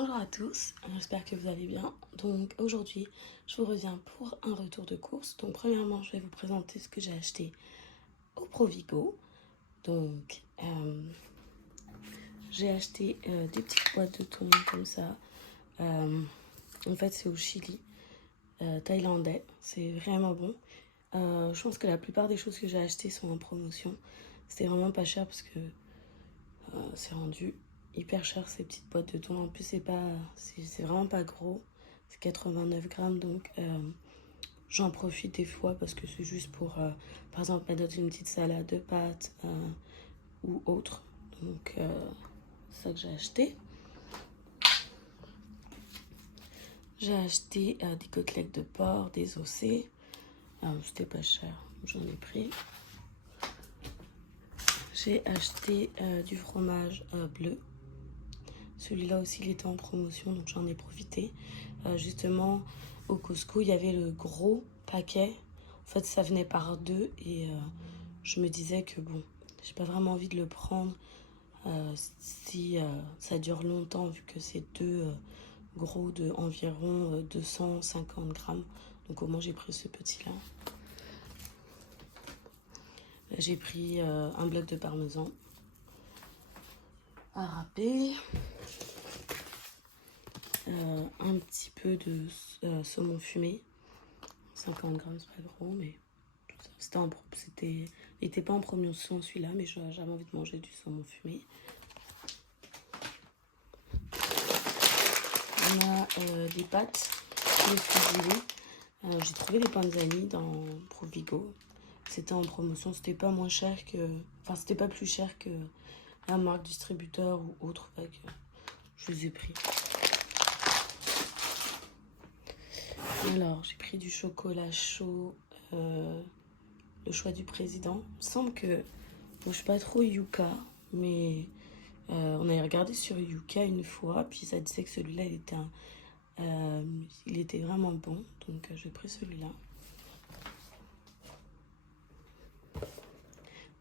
Bonjour à tous, j'espère que vous allez bien. Donc aujourd'hui, je vous reviens pour un retour de course. Donc premièrement, je vais vous présenter ce que j'ai acheté au Provigo. Donc j'ai acheté des petites boîtes de thon comme ça. En fait, c'est au Chili, thaïlandais. C'est vraiment bon. Je pense que la plupart des choses que j'ai achetées sont en promotion. C'était vraiment pas cher parce que c'est rendu hyper cher ces petites boîtes de thon. En plus, c'est vraiment pas gros. C'est 89 grammes, donc j'en profite des fois parce que c'est juste pour, par exemple, mettre dans une petite salade de pâtes ou autre. Donc, c'est ça que j'ai acheté. J'ai acheté des côtelettes de porc, des ossets. C'était pas cher, j'en ai pris. J'ai acheté du fromage bleu. Celui-là aussi, il était en promotion, donc j'en ai profité. Justement, au Costco, il y avait le gros paquet. En fait, ça venait par deux et je me disais que bon, j'ai pas vraiment envie de le prendre si ça dure longtemps, vu que c'est deux gros de environ 250 grammes. Donc au moins, j'ai pris ce petit-là. J'ai pris un bloc de parmesan à râper. Un petit peu de saumon fumé, 50 grammes, c'est pas gros, mais il n'était pas en promotion celui-là, mais j'avais envie de manger du saumon fumé. On a des pâtes de fusilli. J'ai trouvé les panzani dans Provigo. C'était en promotion, c'était pas moins cher que, enfin c'était pas plus cher que la marque distributeur ou autre, fait que je les ai pris. Alors, j'ai pris du chocolat chaud, le choix du président. Il me semble que, bon, je suis pas trop Yuka, mais on avait regardé sur Yuka une fois, puis ça disait que celui-là, il était vraiment bon, donc j'ai pris celui-là.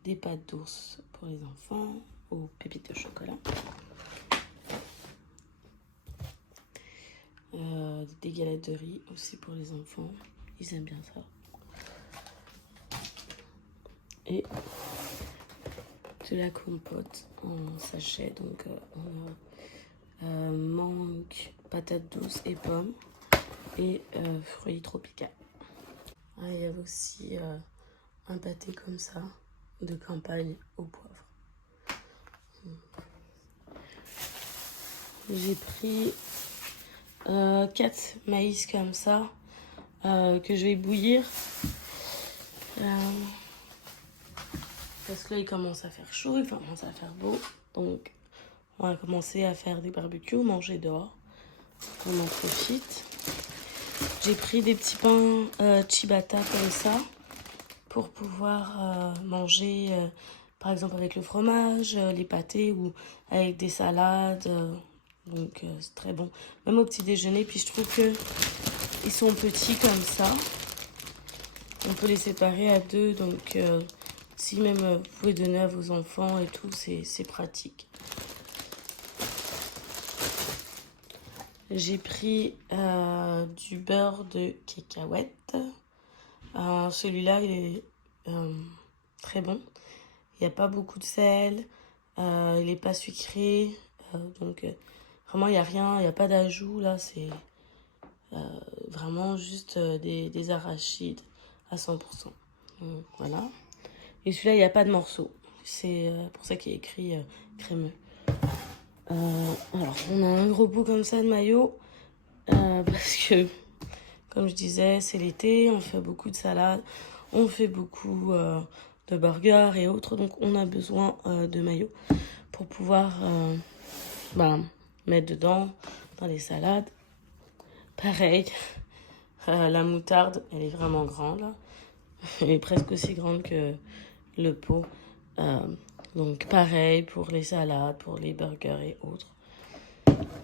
Des pâtes d'ours pour les enfants, aux pépites de chocolat. Des galettes de riz aussi pour les enfants, ils aiment bien ça. Et de la compote en sachet, donc on a mangue, patates douces et pommes et fruits tropicaux. Il y avait aussi un pâté comme ça de campagne au poivre. J'ai pris 4 maïs comme ça que je vais bouillir parce que là il commence à faire chaud, il commence à faire beau, donc on va commencer à faire des barbecues, manger dehors, on en profite. J'ai pris des petits pains ciabatta comme ça pour pouvoir manger par exemple avec le fromage, les pâtés ou avec des salades. Donc c'est très bon, même au petit déjeuner. Puis je trouve que ils sont petits comme ça. On peut les séparer à deux, donc si même vous pouvez donner à vos enfants et tout, c'est pratique. J'ai pris du beurre de cacahuète. Celui-là, il est très bon. Il n'y a pas beaucoup de sel. Il n'est pas sucré. Donc, vraiment, il n'y a rien. Il n'y a pas d'ajout. Là, c'est vraiment juste des arachides à 100%. Donc, voilà. Et celui-là, il n'y a pas de morceaux. C'est pour ça qu'il est écrit crémeux. Alors, on a un gros pot comme ça de mayo. Parce que, comme je disais, c'est l'été. On fait beaucoup de salades. On fait beaucoup de burgers et autres. Donc, on a besoin de mayo pour pouvoir mettre dedans dans les salades. Pareil, la moutarde, elle est vraiment grande. Là. Elle est presque aussi grande que le pot. Donc pareil pour les salades, pour les burgers et autres.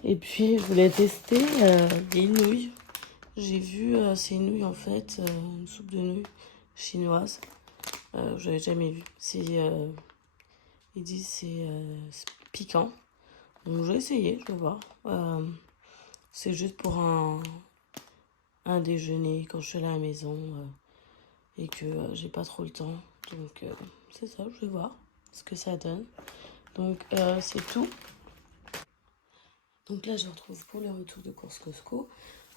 Et puis je voulais tester des nouilles. J'ai vu ces nouilles en fait, une soupe de nouilles chinoise. Je n'avais jamais vu. Ils disent c'est piquant. Donc je vais essayer, je vais voir. C'est juste pour un déjeuner quand je suis à la maison et que j'ai pas trop le temps. Donc c'est ça, je vais voir ce que ça donne. Donc c'est tout. Donc là je retrouve pour le retour de course Costco.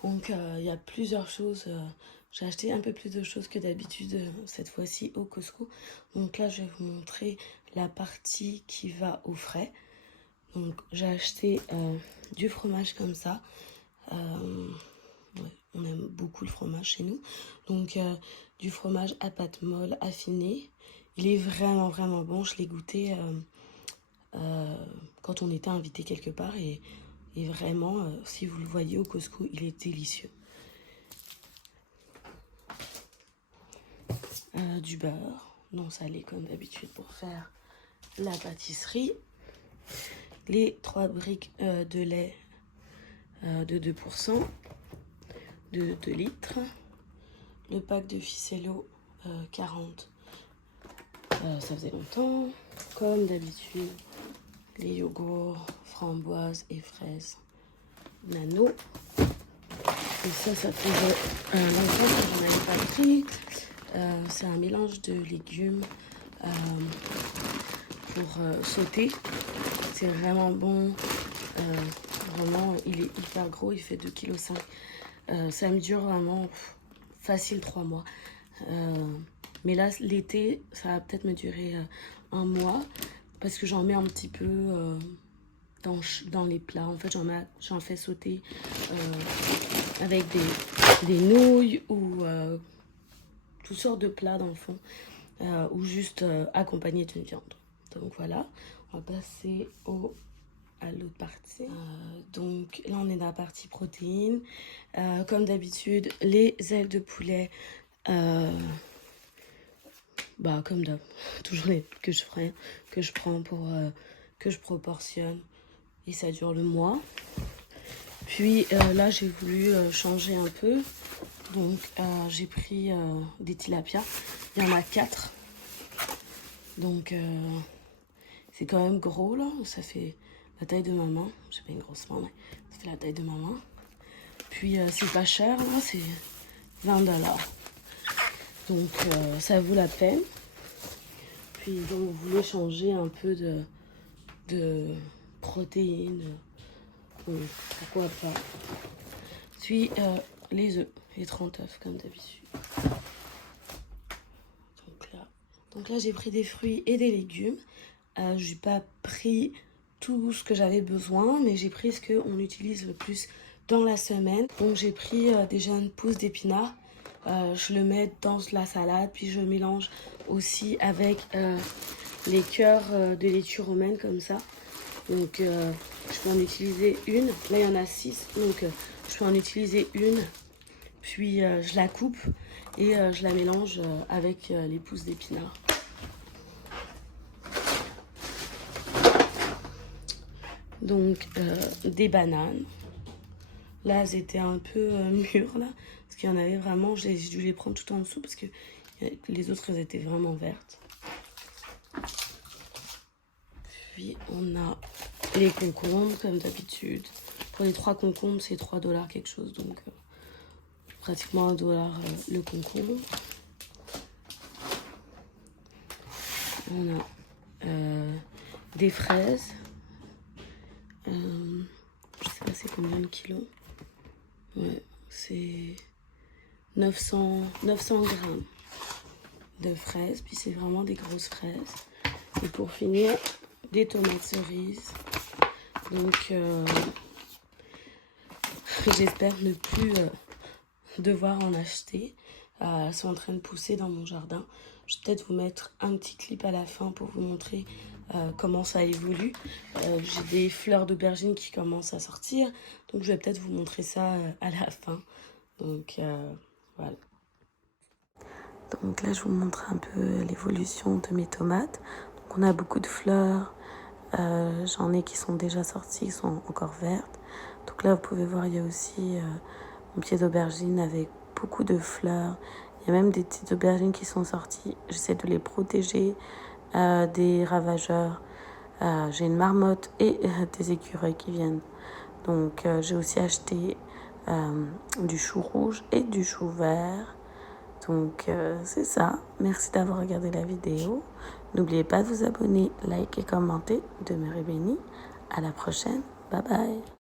Donc il y a plusieurs choses. J'ai acheté un peu plus de choses que d'habitude cette fois-ci au Costco. Donc là je vais vous montrer la partie qui va au frais. Donc j'ai acheté du fromage comme ça. Ouais, on aime beaucoup le fromage chez nous. Donc du fromage à pâte molle affiné. Il est vraiment vraiment bon. Je l'ai goûté quand on était invité quelque part et vraiment, si vous le voyez au Costco, il est délicieux. Du beurre non salé comme d'habitude pour faire la pâtisserie. Les 3 briques de lait de 2%, de 2 litres. Le pack de ficello 40. Ça faisait longtemps. Comme d'habitude, les yogourts, framboises et fraises nano. Et ça faisait longtemps que j'en avais pas pris. C'est un mélange de légumes pour sauter. C'est vraiment bon. Vraiment, il est hyper gros. Il fait 2,5 kg. Ça me dure vraiment facile 3 mois. Mais là, l'été, ça va peut-être me durer 1 mois. Parce que j'en mets un petit peu dans les plats. En fait, j'en fais sauter avec des nouilles ou toutes sortes de plats dans le fond. Ou juste accompagné d'une viande. Donc voilà, on va passer à l'autre partie. Donc là, on est dans la partie protéines. Comme d'habitude, les ailes de poulet. Comme d'hab, toujours les que je prends pour que je proportionne et ça dure le mois. Puis là j'ai voulu changer un peu, donc j'ai pris des tilapias. Il y en a 4, donc c'est quand même gros là, ça fait la taille de ma main. J'ai pas une grosse main, mais ça fait la taille de ma main. Puis c'est pas cher là, c'est 20 $. Donc ça vaut la peine. Puis donc vous voulez changer un peu de protéines, donc pourquoi pas. Puis les œufs, les 30 œufs comme d'habitude. Donc là j'ai pris des fruits et des légumes. J'ai pas pris tout ce que j'avais besoin, mais j'ai pris ce qu'on utilise le plus dans la semaine. Donc j'ai pris déjà une pousse d'épinards. Je le mets dans la salade, puis je mélange aussi avec les cœurs de laitue romaine comme ça. Donc je peux en utiliser une. Là il y en a 6, donc je peux en utiliser une. Puis je la coupe et je la mélange avec les pousses d'épinards. Donc des bananes. Là, elles étaient un peu mûres là, parce qu'il y en avait vraiment. J'ai dû les prendre tout en dessous parce que les autres, elles étaient vraiment vertes. Puis on a les concombres comme d'habitude. Pour les 3 concombres, c'est 3 $ quelque chose, donc pratiquement 1 $ le concombre. On a des fraises. Je sais pas c'est combien le kilo. Ouais, c'est 900 grammes de fraises. Puis c'est vraiment des grosses fraises. Et pour finir, des tomates cerises. Donc j'espère ne plus devoir en acheter. Elles sont en train de pousser dans mon jardin. Je vais peut-être vous mettre un petit clip à la fin pour vous montrer comment ça évolue. J'ai des fleurs d'aubergine qui commencent à sortir. Donc je vais peut-être vous montrer ça à la fin. Donc voilà. Donc là je vous montre un peu l'évolution de mes tomates. Donc on a beaucoup de fleurs. J'en ai qui sont déjà sorties, qui sont encore vertes. Donc là vous pouvez voir il y a aussi mon pied d'aubergine avec beaucoup de fleurs. Il y a même des petites aubergines qui sont sorties. J'essaie de les protéger des ravageurs. J'ai une marmotte et des écureuils qui viennent. Donc j'ai aussi acheté du chou rouge et du chou vert. Donc c'est ça. Merci d'avoir regardé la vidéo. N'oubliez pas de vous abonner, liker et commenter. Demeurez bénis. À la prochaine. Bye bye.